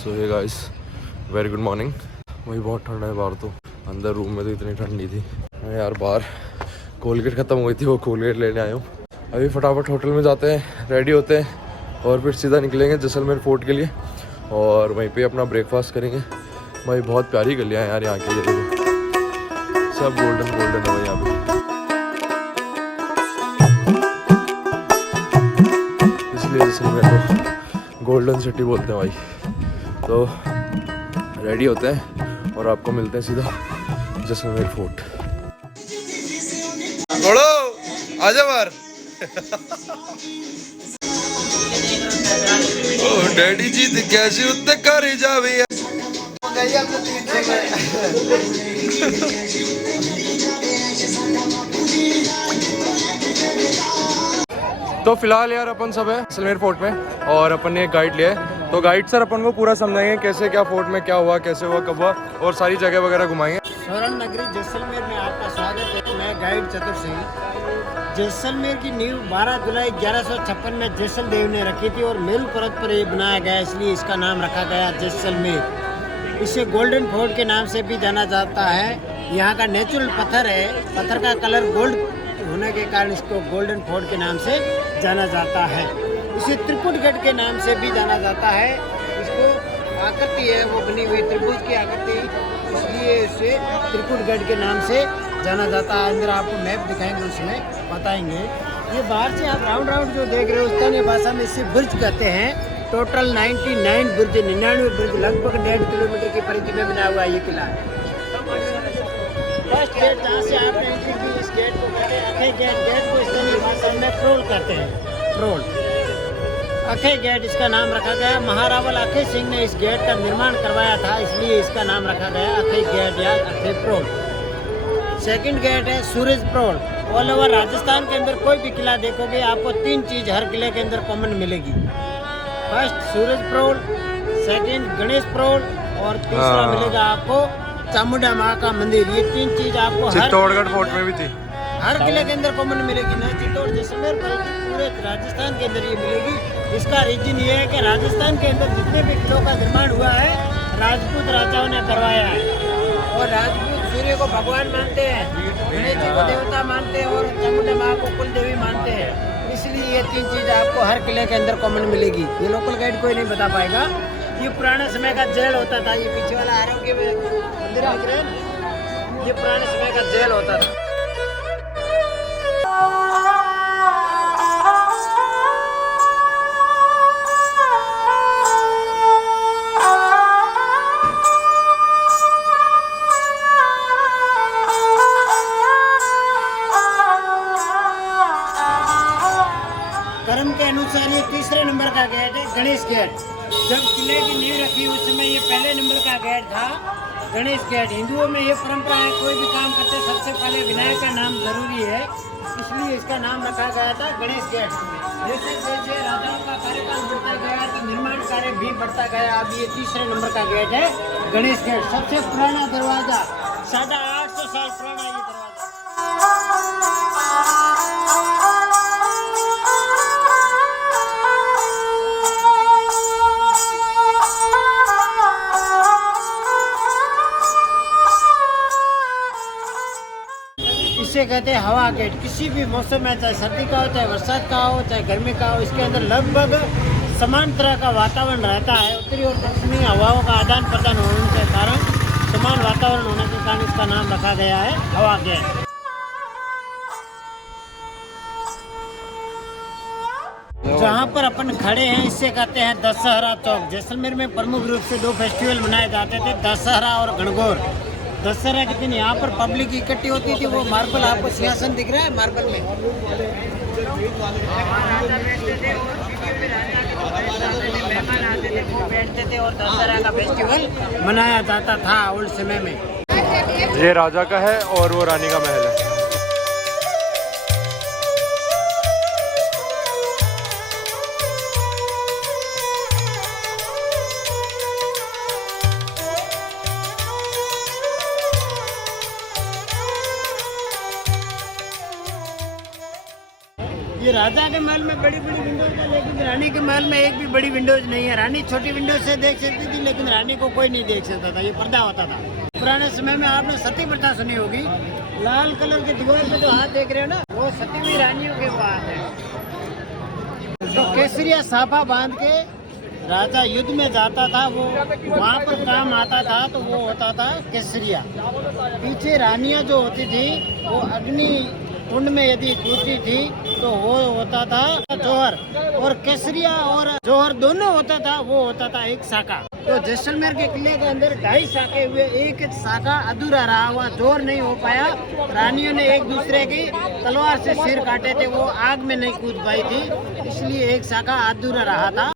सो hey guys, very good morning. वही बहुत ठंडा है बाहर, तो अंदर रूम में तो इतनी ठंडी थी यार। बाहर कोलगेट ख़त्म हुई थी, वो कोलगेट लेने आया हूँ। अभी फटाफट होटल में जाते हैं, रेडी होते हैं और फिर सीधा निकलेंगे जैसलमेर फोर्ट के लिए और वहीं पे अपना ब्रेकफास्ट करेंगे। भाई बहुत प्यारी गलियाँ हैं यार यहाँ की, ये देखो सब गोल्डन गोल्डन है भाई यहाँ पे, इसलिए जैसलमेर को गोल्डन सिटी बोलते हैं भाई। तो रेडी होते हैं और आपको मिलते हैं सीधा जैसलमेर फोर्ट। आजा बार ओ डैडी जी कैसे उत्ते कर जावे। तो फिलहाल यार अपन सब है जैसलमेर फोर्ट में और अपन ने एक गाइड लिया है। तो गाइड सर अपन को पूरा समझाएंगे कैसे क्या फोर्ट में क्या हुआ, कैसे हुआ, कब हुआ और सारी जगह वगैरह घुमाएंगे। स्वर्ण नगरी जैसलमेर में आपका स्वागत है। मैं गाइड चतुर सिंह। जैसलमेर की नींव 12 जुलाई 1156 में जैसलदेव ने रखी थी और मेरू पर्वत पर ये बनाया गया, इसलिए इसका नाम रखा गया जैसलमेर। इसे गोल्डन फोर्ट के नाम से भी जाना जाता है। यहाँ का नेचुरल पत्थर है, पत्थर का कलर गोल्ड होने के कारण इसको गोल्डन फोर्ट के नाम से जाना जाता है। इसे त्रिकुटगढ़ के नाम से भी जाना जाता है। इसको आकृति है वो बनी हुई त्रिभुज की आकृति, इसलिए इसे त्रिकुटगढ़ के नाम से जाना जाता है। अंदर आपको मैप दिखाएंगे, उसमें बताएंगे। ये बाहर से आप राउंड राउंड जो देख रहे हो स्थानीय भाषा में इसे ब्रिज कहते हैं। टोटल 99 ब्रिज, 99 ब्रिज लगभग 1.5 किलोमीटर की परिधि में बना हुआ ये किला है। फर्स्ट गेट जहाँ से आपने एंट्री की, इस गेट को कहते हैं अखई गेट। गेट को स्थानीय भाषा में प्रोल कहते हैं, प्रोल। अखई गेट इसका नाम रखा गया। महारावल अखई सिंह ने इस गेट का निर्माण करवाया था, इसलिए इसका नाम रखा गया अखई गेट या अखई प्रोल। सेकंड गेट है सूरज प्रोल। ऑल ओवर राजस्थान के अंदर कोई भी किला देखोगे आपको 3 चीज़ हर किले के अंदर कॉमन मिलेगी। फर्स्ट सूरज प्रोल, सेकंड गणेश प्रोल और तीसरा मिलेगा आपको चामुंडा माँ का मंदिर। ये 3 चीज़ आपको चित्तौड़गढ़ फोर्ट में भी थी, हर किले के अंदर कॉमन मिलेगी। न चित्तौड़ जैसलमेर बल्कि पूरे राजस्थान के अंदर ये मिलेगी। इसका रीजन ये है कि राजस्थान के अंदर जितने भी किलों का निर्माण हुआ है राजपूत राजाओं ने करवाया है। और राजपूत सूर्य को भगवान मानते हैं, गणेश जी को देवता मानते हैं और चामुंडा माँ को कुल देवी मानते हैं। इसलिए ये 3 चीज़ आपको हर किले के अंदर कॉमन मिलेगी। ये लोकल गाइड कोई नहीं बता पाएगा। ये पुराने समय का जेल होता था। ये पीछे वाला आरोग्य मंदिर दिख रहे हैं, ये पुराने समय का जेल होता था। क्रम के अनुसार ये तीसरे नंबर का गेट है, गणेश गेट। जब किले की नींव रखी उस समय ये पहले नंबर का गेट था, गणेश गेट। हिंदुओं में ये परंपरा है, कोई भी काम करते सबसे पहले विनायक का नाम जरूरी है, इसलिए इसका नाम रखा गया था गणेश गेट। जैसे जैसे राजाओं का कार्यकाल बढ़ता गया तो निर्माण कार्य भी बढ़ता गया। अब ये तीसरे नंबर का गेट है, गणेश गेट। सबसे पुराना दरवाजा, 850 साल पुराना ये दरवाजा। इसे कहते हैं हवा गेट। किसी भी मौसम में, चाहे सर्दी का हो, चाहे बरसात का हो, चाहे गर्मी का हो, इसके अंदर लगभग समान तरह का वातावरण रहता है। उत्तरी और पश्चिमी हवाओं का आदान प्रदान होने के कारण, समान वातावरण होने के कारण इसका नाम रखा गया है हवा गेट। जहाँ पर अपन खड़े हैं इसे कहते हैं दशहरा चौक। जैसलमेर में प्रमुख रूप से 2 फेस्टिवल मनाए जाते थे, दशहरा और गणगौर। दशहरा के दिन यहाँ पर पब्लिक इकट्ठी होती थी। वो मार्बल आपको सिंहासन दिख रहा है, मार्बल में वो बैठते थे और दशहरा का फेस्टिवल मनाया जाता था ओल्ड समय में। ये राजा का है और वो रानी का महल है। ये ये राजा के महल में बड़ी बड़ी विंडोज है, लेकिन रानी के महल में एक भी बड़ी विंडोज नहीं है। रानी छोटी विंडोज से देख सकती थी, लेकिन रानी को कोई नहीं देख सकता था, ये पर्दा होता था। पुराने समय में आपने सती प्रथा सुनी होगी, लाल कलर के दीवार पे जो हाथ देख रहे हो ना, वो सती हुई रानियों के वो हाथ है। तो केसरिया साफा बांध के राजा युद्ध में जाता था, वो वहाँ पर काम आता था, तो वो होता था केसरिया। पीछे रानियाँ जो होती थी वो अग्नि कुंड में यदि कूदती थी तो वो होता था जौहर, और केसरिया और जौहर दोनों होता था, वो होता था एक शाखा। तो जैसलमेर के किले के अंदर 2.5 शाखे हुए, एक शाखा अधूरा रहा हुआ, जौहर नहीं हो पाया। रानियों ने एक दूसरे की तलवार से सिर काटे थे, वो आग में नहीं कूद पाई थी, इसलिए एक शाखा अधूरा रहा था।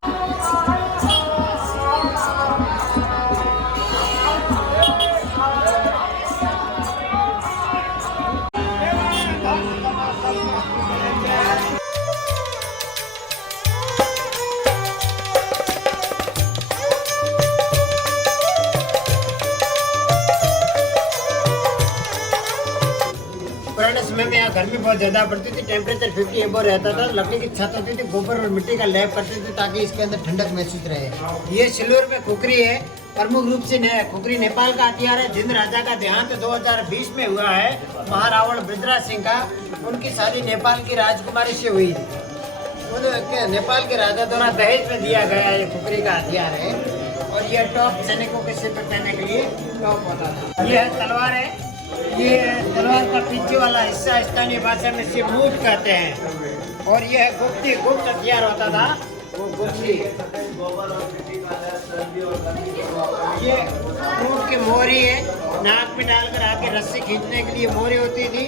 पुराने समय में यहाँ गर्मी बहुत ज्यादा पड़ती थी, टेम्परेचर 50 एबो रहता था। लकड़ी की छत होती थी, गोबर और मिट्टी का लेप करते थे ताकि इसके अंदर ठंडक महसूस रहे। ये सिल्वर में खुकरी है, प्रमुख रूप से खुकरी नेपाल का हथियार है। जिन राजा का देहांत 2020 में हुआ है, महारावण बृजराज सिंह का, उनकी शादी नेपाल की राजकुमारी से हुई थी। नेपाल के राजा द्वारा दहेज में दिया गया ये खुकरी का हथियार है, और यह टॉप सैनिकों के सिर पर पहनने के लिए टॉप होता था। यह तलवार है, ये तलवार का पीछे वाला हिस्सा स्थानीय भाषा में से मूठ कहते हैं, और यह गुप्त हथियार होता था, वो गुप्ती। ये ऊँट की मोहरी है, नाक में डालकर आके रस्सी खींचने के लिए मोहरी होती थी।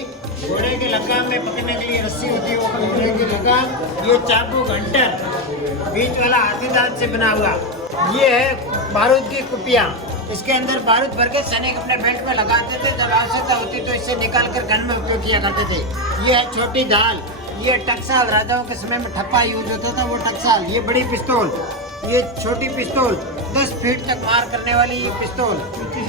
घोड़े के लगाम में पकड़ने के लिए रस्सी होती है, वो घोड़े की लगाम। ये चाकू घंटर, बीच वाला हाथी दांत से बना हुआ। ये है बारूद की कुपियाँ, इसके अंदर बारूद भर के सैनिक अपने बेल्ट में लगाते थे, जब आवश्यकता होती तो इससे निकाल कर गन में उपयोग किया करते थे। ये है छोटी ढाल, ये टकसाल, राजाओं के समय में ठप्पा यूज होता था, वो टकसाल। ये बड़ी पिस्तौल, ये छोटी पिस्तौल, 10 फीट तक मार करने वाली ये पिस्तौल।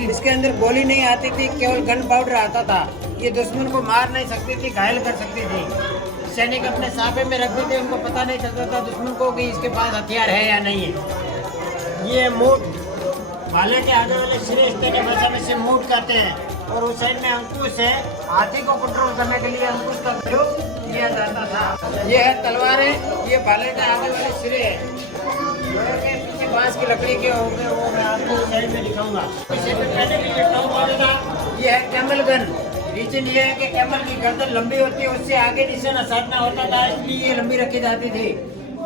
इसके अंदर गोली नहीं आती थी, केवल गन पाउडर आता था। ये दुश्मन को मार नहीं सकती थी, घायल कर सकती थी। सैनिक अपने साफे में रखते थे, उनको पता नहीं चलता था दुश्मन को कि इसके पास हथियार है या नहीं है। ये मूठ, भाले के आगे वाले सिरे स्थानीय भाषा में से मूठ कहते हैं, और उस साइड में अंकुश है। हाथी को कंट्रोल करने के लिए अंकुश का प्रयोग किया जाता था। ये है तलवार है, ये भाले के आगे वाले सिरे है, पीछे बांस की लकड़ी के होंगे, वो मैं आपको साइड में दिखाऊंगा। इसे पहनने के लिए टॉप होगा। ये है कैमल गन। रीजन ये है कि कैमल की गर्दन लंबी होती है, उससे आगे निशाना साधना होता था, इसलिए ये लंबी रखी जाती थी।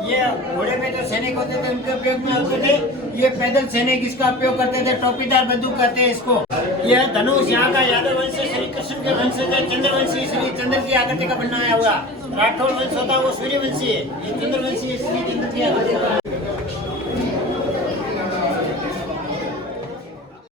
ये घोड़े पे जो सैनिक होते थे उनके उपयोग में होते थे। ये पैदल सैनिक इसका उपयोग करते थे, टोपीदार बंदूक कहते हैं इसको। यह धनुष यहाँ का यादव वंश से श्री कृष्ण के वंश से चंद्रवंशी श्री चंद्र की आकृति का बनाया हुआ। राठौर वंश होता है वो सूर्यवंशी है, ये चंद्रवंशी है, श्री चंद्र की आकृति